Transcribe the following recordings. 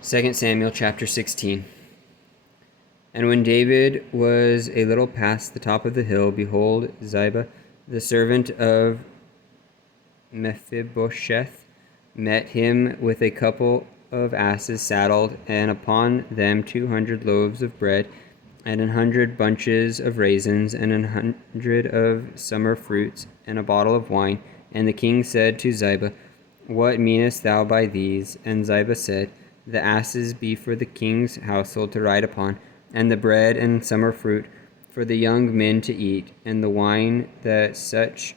2 Samuel chapter 16. And when David was a little past the top of the hill, behold, Ziba, the servant of Mephibosheth, met him with a couple of asses saddled, and upon them 200 loaves of bread, and 100 bunches of raisins, and 100 of summer fruits, and a bottle of wine. And the king said to Ziba, What meanest thou by these? And Ziba said, The asses be for the king's household to ride upon, and the bread and summer fruit for the young men to eat, and the wine that such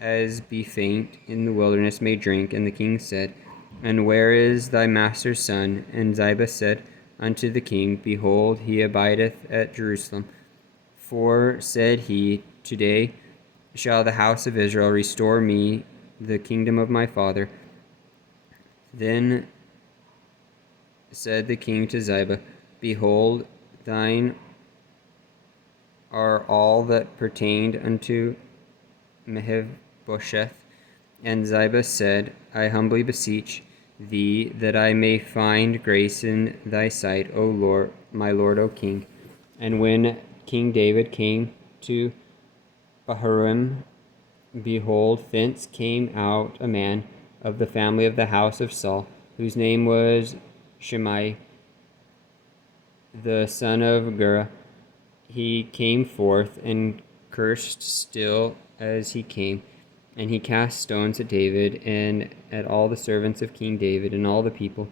as be faint in the wilderness may drink. And the king said, And where is thy master's son? And Ziba said unto the king, Behold, he abideth at Jerusalem. For, said he, Today shall the house of Israel restore me the kingdom of my father. Then said the king to Ziba, Behold, thine are all that pertained unto Mephibosheth. And Ziba said, I humbly beseech thee that I may find grace in thy sight, O Lord, my lord, O king. And when King David came to Bahurim, behold, thence came out a man of the family of the house of Saul, whose name was Shimei, the son of Gera. He came forth and cursed still as he came, and he cast stones at David and at all the servants of King David and all the people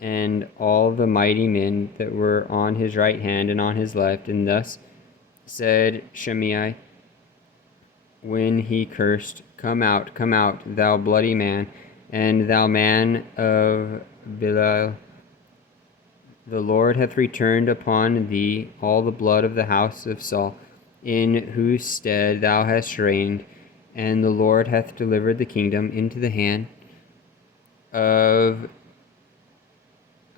and all the mighty men that were on his right hand and on his left. And thus said Shimei when he cursed, come out, thou bloody man, and thou man of Belial. The Lord hath returned upon thee all the blood of the house of Saul, in whose stead thou hast reigned, and the Lord hath delivered the kingdom into the hand of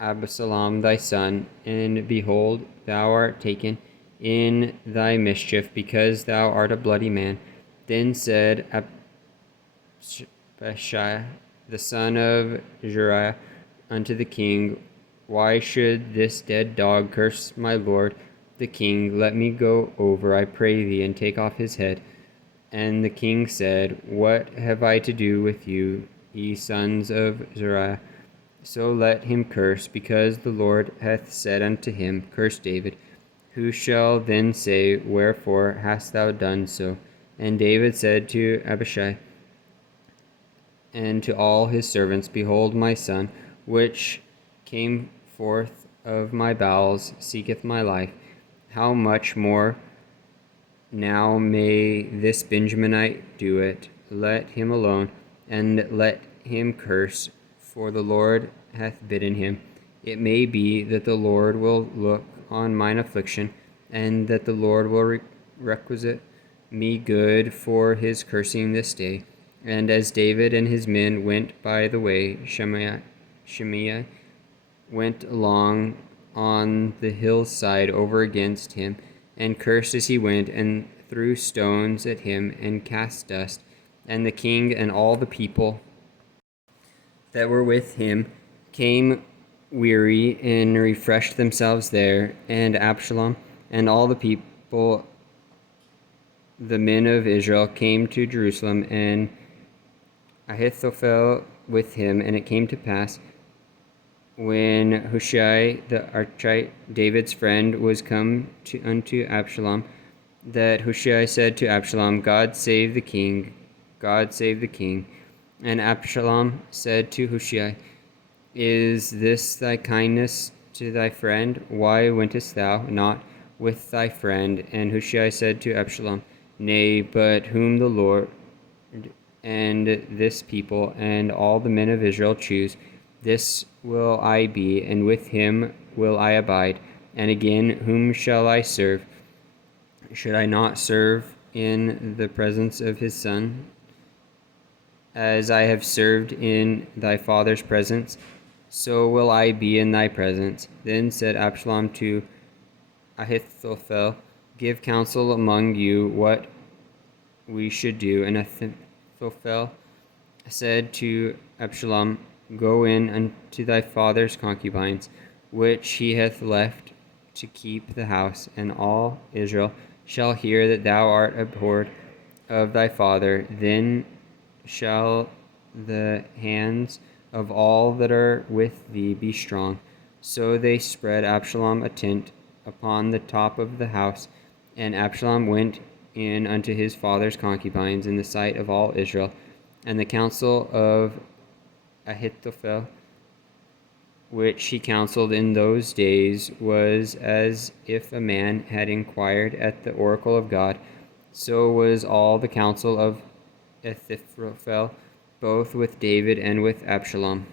Absalom thy son. And behold, thou art taken in thy mischief, because thou art a bloody man. Then said Abishai, the son of Zeruiah, unto the king, Why should this dead dog curse my lord the king? Let me go over, I pray thee, and take off his head. And the king said, What have I to do with you, ye sons of Zeruiah? So let him curse, because the Lord hath said unto him, Curse David. Who shall then say, Wherefore hast thou done so? And David said to Abishai and to all his servants, Behold, my son, which came forth of my bowels, seeketh my life. How much more now may this Benjaminite do it? Let him alone, and let him curse, for the Lord hath bidden him. It may be that the Lord will look on mine affliction, and that the Lord will requisite me good for his cursing this day. And as David and his men went by the way, Shimei went along on the hillside over against him, and cursed as he went, and threw stones at him, and cast dust. And the king and all the people that were with him came weary, and refreshed themselves there. And Absalom and all the people, the men of Israel, came to Jerusalem, and Ahithophel with him. And it came to pass, when Hushai the Archite, David's friend, was come unto Absalom, that Hushai said to Absalom, God save the king, God save the king. And Absalom said to Hushai, Is this thy kindness to thy friend? Why wentest thou not with thy friend? And Hushai said to Absalom, Nay, but whom the Lord and this people and all the men of Israel choose, this will I be, and with him will I abide. And again, whom shall I serve? Should I not serve in the presence of his son, as I have served in thy father's presence? So will I be in thy presence. Then said Absalom to Ahithophel, Give counsel among you what we should do. And Ahithophel said to Absalom, Go in unto thy father's concubines, which he hath left to keep the house, and all Israel shall hear that thou art abhorred of thy father. Then shall the hands of all that are with thee be strong. So they spread Absalom a tent upon the top of the house, and Absalom went in unto his father's concubines in the sight of all Israel. And the counsel of Ahithophel, which he counseled in those days, was as if a man had inquired at the oracle of God. So was all the counsel of Ahithophel, both with David and with Absalom.